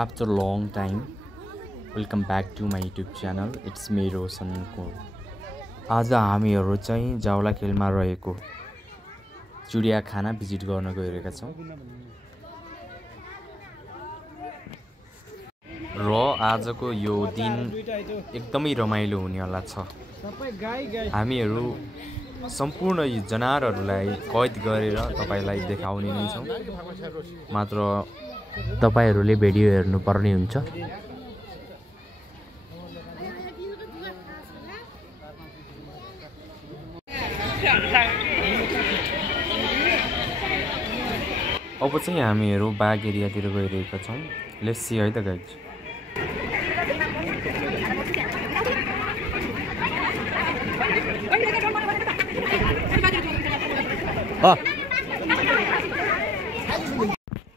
After a long time, welcome back to my YouTube channel. It's me Roshan Kaur. आज हामीहरु चाहिँ जावलाखेलमा रहेको चिडियाखाना visit गर्न गइरहेका छौं र आजको यो दिन एकदमै रमाइलो हुनेवाला छ। हामीहरु सम्पूर्ण यी जनावरहरुलाई कैद गरेर तपाईलाई देखाउने नै छौं। मात्र तपाईहरुले भिडियो हेर्नु पर्ने हुन्छ। अब चाहिँ हामीहरु बाग एरियातिर गइरहेका छौं। लेट्स सी है त गाइज।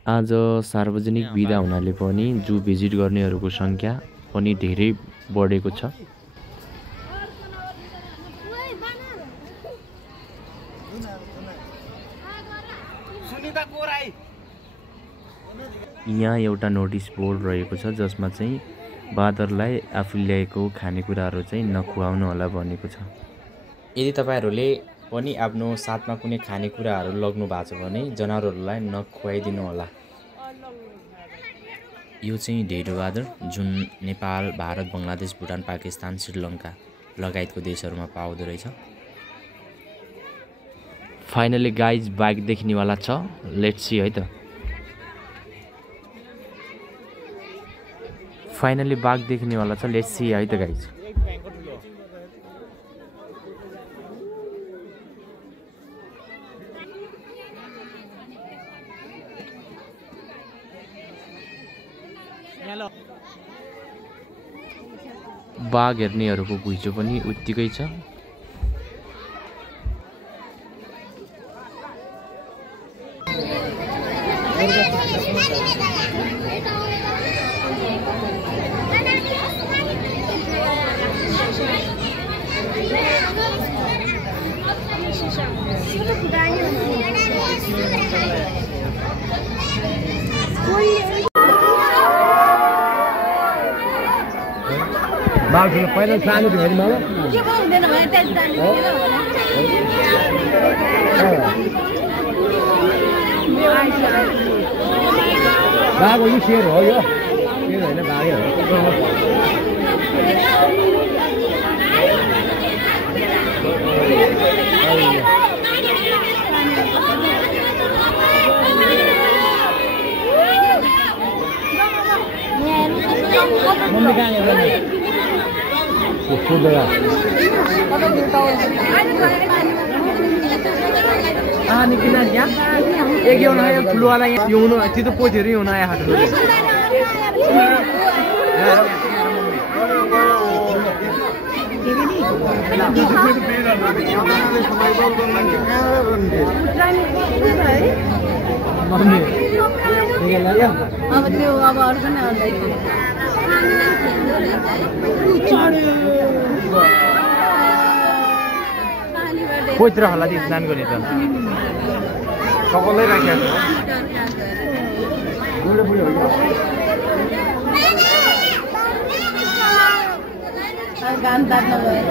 आज सार्वजनिक बिदा हुनाले पनि जू भिजिट गर्नेहरुको संख्या पनि धेरै बढेको छ। यहाँ एउटा नोटिस बोर्ड रहेको छ जसमा चाहिँ बाँदरलाई आफूले ल्याएको खानेकुराहरु चाहिँ नखुवाउनु होला भनेको छ। यदि तपाईहरुले पनि आफ्नो साथमा कुनै खानेकुराहरु लग्नु भएको छ भने जनावरहरुलाई नखुवाइदिनु होला। यो चाहिँ ढेँडो बाँदर जुन नेपाल, भारत, बंगलादेश, भुटान, पाकिस्तान, श्रीलंका लगायतको देशहरुमा पाउँदो रहेछ। फाइनली गाइज बाइक देखिनेवाला छ। लेट्स सी है त। फाइनली बाघ देखिनेवाला छ। लेट्स सी है त गाइज। बाघ हेर्नेहरुको घुइँचो पनि उत्तिकै छ। बाघ पहिला सानो थियो हेर्नु के भन्दैन भने त्यहाँ जाने बाघ यो शेर हो। यो शेर हैन बाघै हो। मम्मी कहाँ गयो? निकिन एक यो नयाँ ठुलो वाला यहाँ युनु त्यो त पोथेरी हुन आया हात अब त्यो अब अरु पनि आउँदै कोइत्र होला दि स्नान गर्ने त सकलै राखेको बुढो बुढो हो। गान तात्न गयो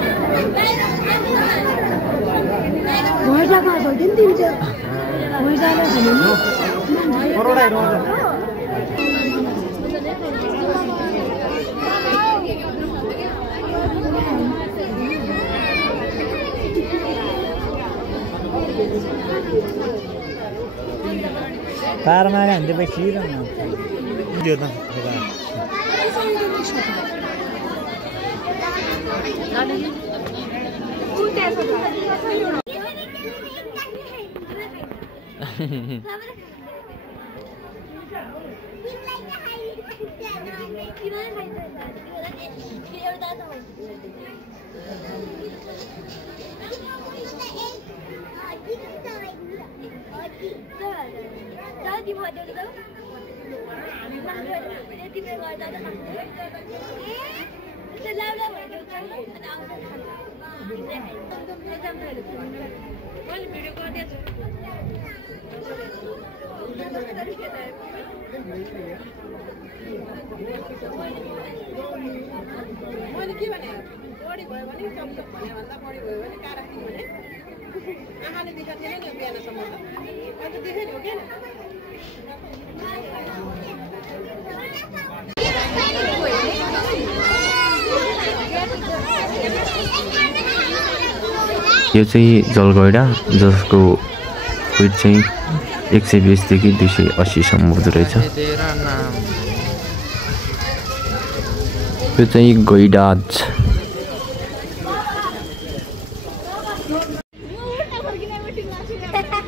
भैँसाको हात दिन दिन्छ। भैँसाले भन्नु करोडा हेर्नु पारमा हान्दै बसिरहनु त्यो त भिडियो मैले के भने बढी भयो भने टपटप भने भन्दा बढी भयो भने का राख्नु भने आमाले देखाएको थिएन नि बिहानसम्म त अनि त देखे नि हो के यो चाहिँ जलगैडा जसको वेट चाहिँ 120 देखि 280 सम्म हुँदो रहेछ। यो चाहिँ गैडाज।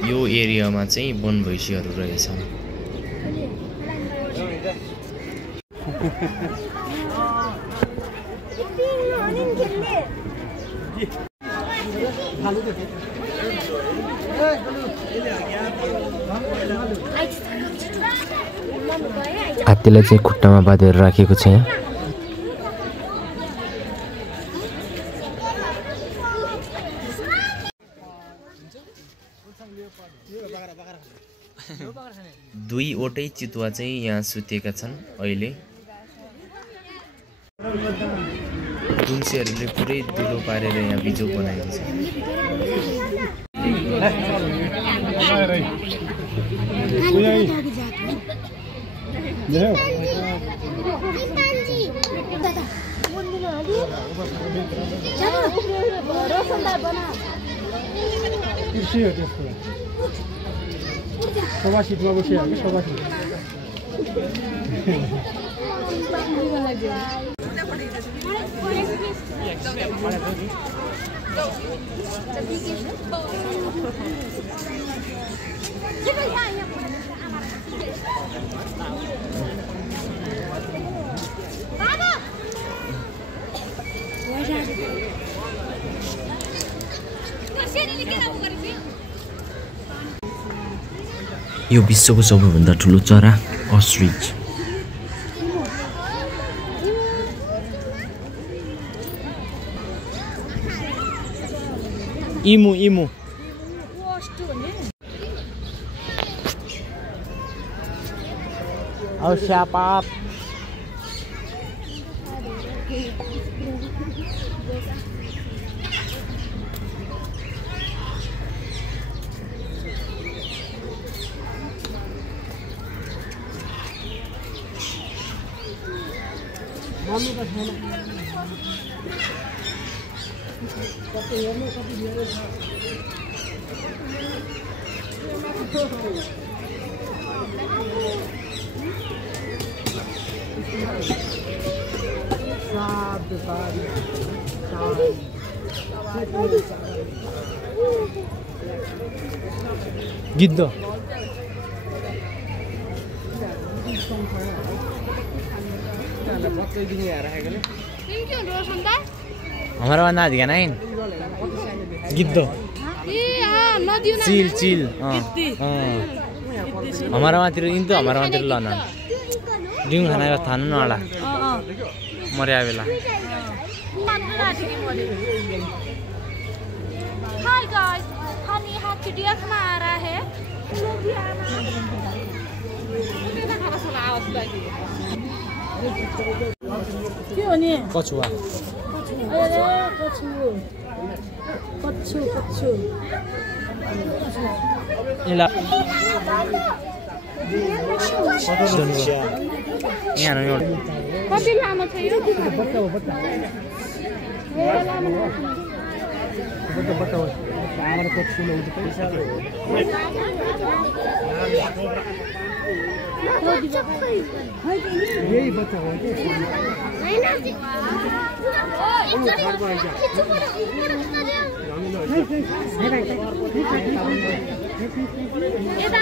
यो एरियामा चाहिँ वन भैँसीहरू रहेछन्। हात्तीलाई चाहिँ खुट्टामा बाँधेर राखेको छ यहाँ। दुईवटै चितुवा चाहिँ यहाँ सुतेका छन् अहिले। दुम्सीहरूले पुरै दुलो पारेर यहाँ बिजोग बनाएको छ। यो विश्वको सबैभन्दा ठुलो चरा अस्ट्रिच। इमु इमु और स्यापाप गिद्ध हमारा बंदा दिया ना इन गिद्ध चिल चिल हमारा मातिर इन तो हमारा मातिर लाना डिंग खाना का थाना ना आला मरे आवेला। हाय गाइस हम यहाँ चिड़िया में आ रहा है। क्यों नहीं कछुआ अरे कछु कछु कछु इला यहाँ न कति लामो छ यो? यही बच्चा हो यता